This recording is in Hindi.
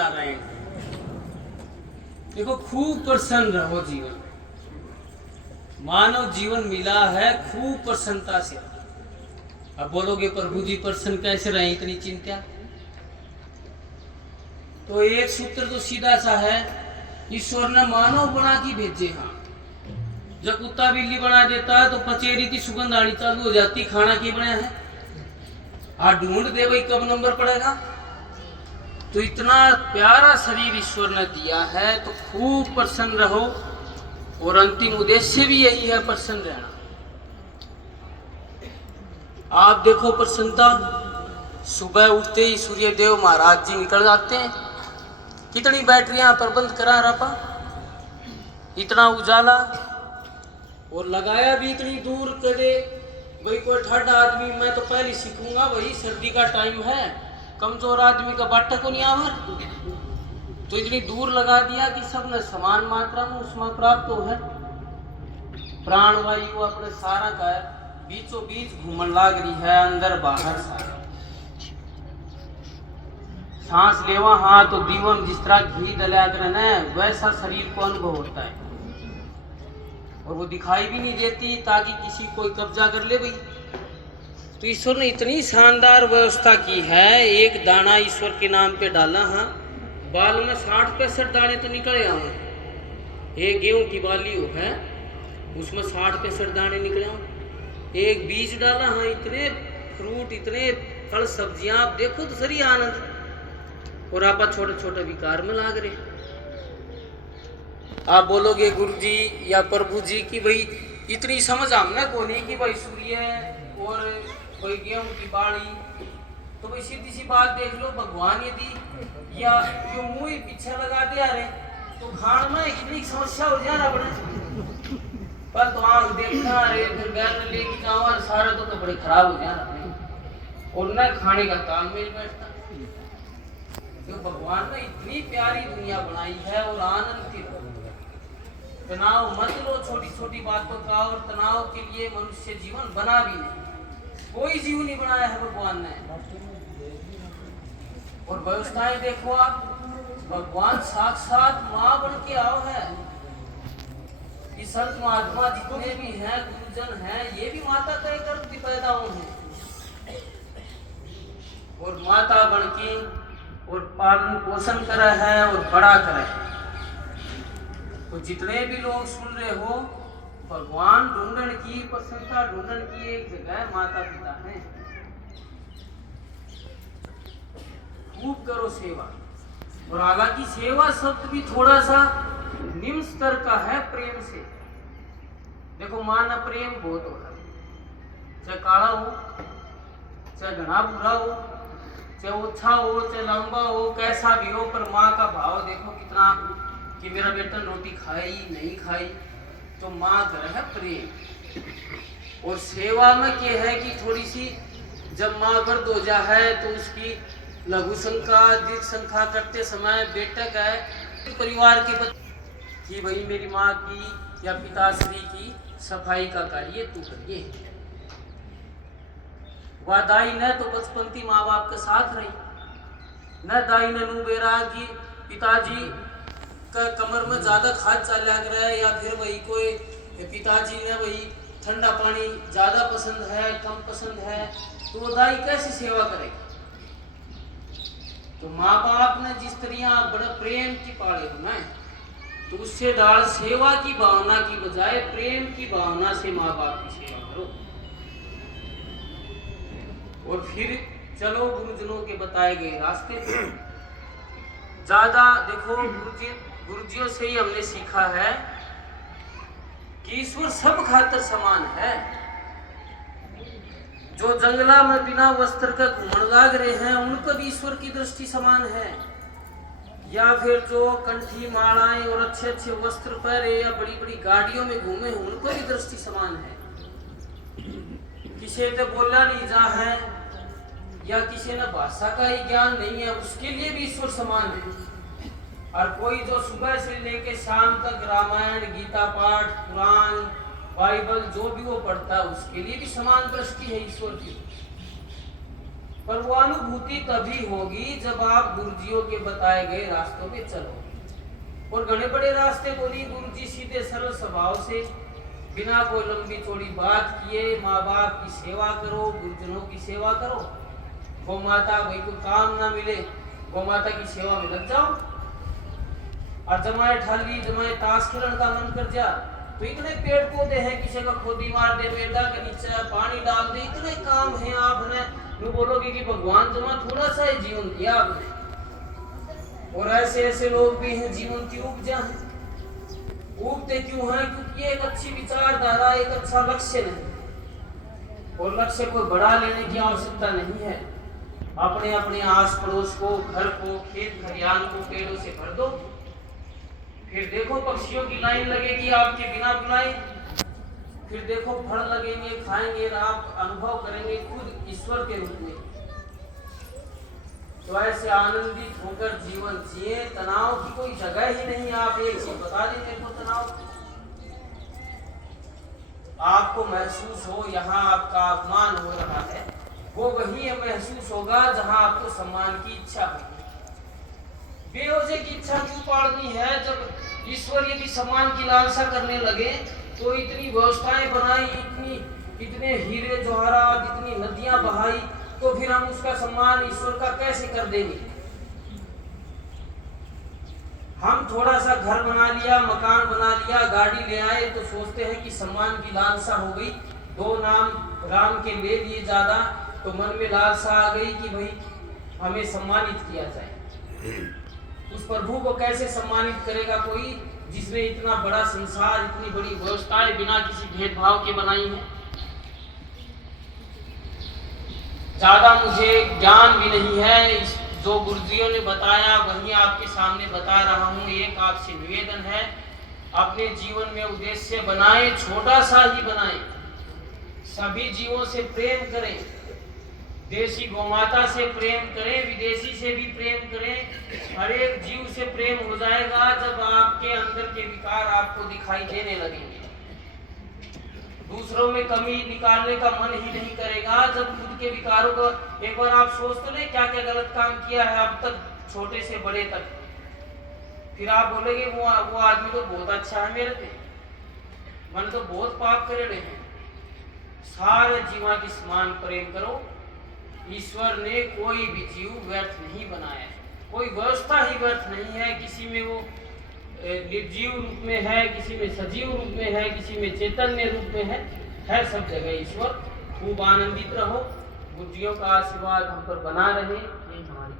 नारायण। देखो, खूब प्रसन्न रहो जीवन। मानव जीवन मिला है खूब प्रसन्नता से। अब बोलोगे प्रभु जी प्रसन्न कैसे रहे, इतनी चिंता? तो एक सूत्र तो सीधा सा है, ईश्वर ने मानव बना के भेजे। हाँ, जब कुत्ता बिल्ली बना देता है तो पचेरी की सुगंध आनी चालू हो जाती, खाना की बना है। आज ढूंढ दे भाई कब नंबर पड़ेगा। तो इतना प्यारा शरीर ईश्वर ने दिया है तो खूब प्रसन्न रहो, और अंतिम उद्देश्य भी यही है, प्रसन्न रहना। आप देखो प्रसन्नता, सुबह उठते ही सूर्य देव महाराज जी निकल जाते हैं। कितनी बैटरियां प्रबंध करा रहा, इतना उजाला, और लगाया भी इतनी दूर करे। भाई कोई ठंडा आदमी, मैं तो पहले सीखूंगा, वही सर्दी का टाइम है, कमजोर आदमी का बाटा को नहीं आवर, तो इतनी दूर लगा दिया कि सब ने समान मात्रा में उष्मा प्राप्त हो है। प्राणवायु अपने सारा का बीचों बीच घूमन लाग रही है, अंदर बाहर सारा। सांस लेवा हाँ तो दीवन जिस तरह घी डला करे वैसा शरीर को अनुभव होता है, और वो दिखाई भी नहीं देती ताकि किसी कोई कब्जा कर ले भाई। तो ईश्वर ने इतनी शानदार व्यवस्था की है, एक दाना ईश्वर के नाम पे डाला। हाँ, बाल में 60-65 दाने तो निकले आए। एक गेहूं की बाली हो है, उसमें 60-65 दाने निकले आए। एक बीज डाला, हाँ इतने फ्रूट, इतने फल सब्जियां, आप देखो तो सही आनंद। और आप छोटे छोटे विकार में लाग रहे। आप बोलोगे गुरु जी या प्रभु जी की भाई इतनी समझ हमने को नहीं कि भाई सूर्य और कोई गेहूं की बाड़ी, तो भाई सीधी सी बात देख लो, भगवान यदि या जो मुंह पीछे लगा दिया रे तो खान में इतनी समस्या हो जाए अपने पर, तो आंख देखना रे, फिर घर लेके जाओ और सारा तो बड़े खराब हो जाए अपने, और न खाने का तालमेल बैठता। तो भगवान ने इतनी प्यारी दुनिया बनाई है, और आनंद की तनाव मत लो छोटी छोटी बातों का, और तनाव के लिए मनुष्य जीवन बना भी नहीं, कोई जीव नहीं बनाया है भगवान ने। और व्यवस्थाएं देखो आप, भगवान साक्षात माँ बन के आओ है। ये संत महात्मा जितने भी हैं, गुरुजन हैं, ये भी माता कह कर पैदा हुए हैं, और माता बन के और पालन पोषण करे है और बड़ा करे है। तो जितने भी लोग सुन रहे हो, भगवान ढूंढन की, प्रसन्नता ढूंढन की एक जगह माता पिता है। खूब करो सेवा, और हालांकि सेवा शब्द भी थोड़ा सा निम्न स्तर का है, प्रेम से। देखो मां ना प्रेम बहुत होता है, चाहे काला हो, चाहे घना बुरा हो, चाहे ओछा हो, चाहे लंबा हो, कैसा भी हो, पर माँ का भाव देखो कितना, कि मेरा बेटा रोटी खाई नहीं खाई, तो माँ घर है प्रेम। और सेवा में क्या है कि थोड़ी सी जब माँ गर्द हो जा है तो उसकी लघु संख्या दीर्घ संख्या करते समय बेटा का है परिवार के बच्चे कि भाई मेरी माँ की या पिताश्री की सफाई का कार्य तू करिए। वह दाई न तो बचपन थी माँ बाप के साथ रही, न दाई ने नू बेरा की पिताजी का कमर में ज्यादा खाद चल लग रहा है, या फिर वही कोई पिताजी ने वही ठंडा पानी ज्यादा पसंद है कम पसंद है, तो वो दाई कैसे सेवा करेगा। तो माँ बाप ने जिस तरह बड़ा प्रेम की पाले होना है, तो उससे डाल सेवा की भावना की बजाय प्रेम की भावना से माँ बाप की सेवा करो। और फिर चलो गुरुजनों के बताए गए रास्ते पे। ज्यादा देखो, गुरुजियों से ही हमने सीखा है कि ईश्वर सब खातर समान है। जो जंगला में बिना वस्त्र का घूमन लाग रहे हैं, उन पर भी ईश्वर की दृष्टि समान है। या फिर जो कंठी मालाएं और अच्छे अच्छे वस्त्र पहने या बड़ी बड़ी गाड़ियों में घूमे, उन पर भी दृष्टि समान है। किसी ने बोला नहीं जा है, या किसी ने भाषा का ही ज्ञान नहीं है, उसके लिए भी ईश्वर समान है। और कोई जो सुबह से लेके शाम तक रामायण गीता पाठ पुराण बाइबल जो भी वो पढ़ता है, उसके लिए भी समान दृष्टि है ईश्वर की। पर वो अनुभूति तभी होगी जब आप गुरुजियों के बताए गए रास्तों पे चलोगे। और घने बड़े रास्ते बोली गुरुजी, सीधे सरल स्वभाव से, बिना कोई लंबी चौड़ी बात किए माँ बाप की सेवा करो, गुरुजनों की सेवा करो। गौ माता भाई को काम ना मिले, गौ माता की सेवा में लग जाओ। और जमाए ठाली जमाए ताश खेलने का मन कर जा तो इतने पेड़ पौधे हैं, किसी का खोदी मार दे, बेटा के नीचे पानी डाल दे, इतने काम हैं। आपने वो बोलोगे कि भगवान जमा थोड़ा सा ही जीवन दिया आपने। और ऐसे ऐसे लोग भी हैं जीवन की उपजा है। उगते क्यों हैं? क्योंकि एक अच्छी विचारधारा, एक अच्छा लक्ष्य नहीं। और लक्ष्य को बढ़ा लेने की आवश्यकता नहीं है। अपने अपने आस पड़ोस को, घर को, खेत खलिहान को पेड़ों से भर दो, फिर देखो पक्षियों की लाइन लगेगी आपके बिना बुलाए। फिर देखो फल लगेंगे, खाएंगे, आप अनुभव करेंगे खुद ईश्वर के रूप में। तो ऐसे आनंदित होकर जीवन जिए, तनाव की कोई जगह ही नहीं। आप एक चीज बता दें मेरे को, तनाव आपको महसूस हो यहाँ आपका अपमान हो रहा है, वो वही महसूस होगा जहाँ आपको सम्मान की इच्छा होगी। बेवजह की इच्छा क्यों पालनी है? जब ईश्वर यदि सम्मान की लालसा करने लगे तो इतनी व्यवस्थाएं बनाई, इतने हीरे जवाहरात, इतनी नदियां बहाई, तो फिर हम उसका सम्मान ईश्वर का कैसे कर देंगे? हम थोड़ा सा घर बना लिया, मकान बना लिया, गाड़ी ले आए तो सोचते हैं कि सम्मान की लालसा हो गई, 2 नाम राम के ले लिए ज्यादा, तो मन में लालसा आ गई कि भाई हमें सम्मानित किया जाए। उस प्रभु को कैसे सम्मानित करेगा कोई जिसने इतना बड़ा संसार, इतनी बड़ी व्यवस्थाएं बिना किसी भेदभाव के बनाई है? ज्यादा मुझे ज्ञान भी नहीं है, जो गुरुजियों ने बताया वही आपके सामने बता रहा हूँ। एक आपसे निवेदन है, अपने जीवन में उद्देश्य बनाए, छोटा सा ही बनाए, सभी जीवों से प्रेम करें, देशी गौमाता से प्रेम करें, विदेशी से भी प्रेम करें। हर एक जीव से प्रेम हो जाएगा जब आपके अंदर के विकार आपको दिखाई देने लगेंगे। दूसरों में कमी निकालने का मन ही नहीं करेगा जब खुद के विकारों को एक बार आप सोच तो ले क्या क्या गलत काम किया है अब तक, छोटे से बड़े तक। फिर आप बोलेंगे वो आदमी तो बहुत अच्छा है, मेरे पे मन तो बहुत पाप करे रहे हैं। सारे जीवा की समान प्रेम करो। ईश्वर ने कोई भी जीव व्यर्थ नहीं बनाया, कोई व्यवस्था ही व्यर्थ नहीं है। किसी में वो निर्जीव रूप में है, किसी में सजीव रूप में है, किसी में चैतन्य रूप में है सब जगह ईश्वर। खूब आनंदित रहो, बुद्धियों का आशीर्वाद हम पर बना रहे। ये हमारी